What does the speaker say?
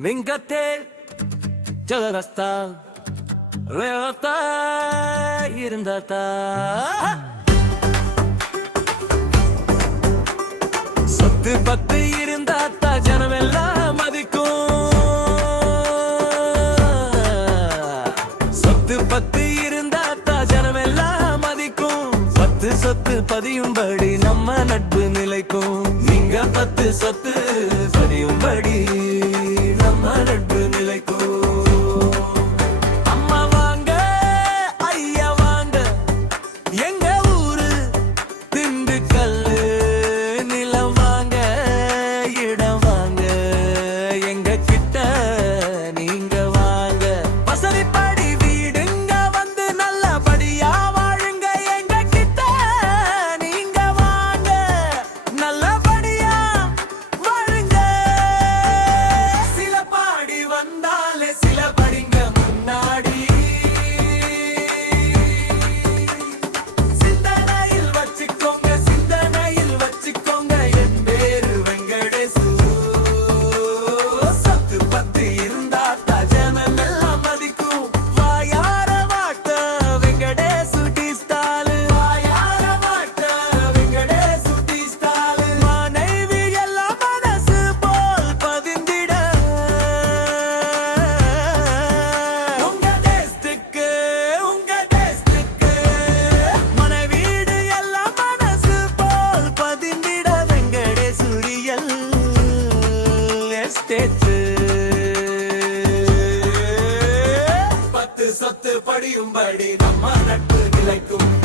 மின்கத்தில் ஜலரஸ்தான் வேகத்தா இருந்தாத்தா சொத்து பத்து இருந்தாத்தா ஜனமெல்லாம் மதிக்கும் சொத்து பத்து இருந்தாத்தா ஜனமெல்லாம் மதிக்கும் பத்து சொத்து பதியும்படி நம்ம நட்பு நிலைக்கும். நீங்க பத்து சொத்து பதியும்படி என்ன தேத்து பத்து சத்து படியும்படி நம்ம நட்பு நிலைக்கும்.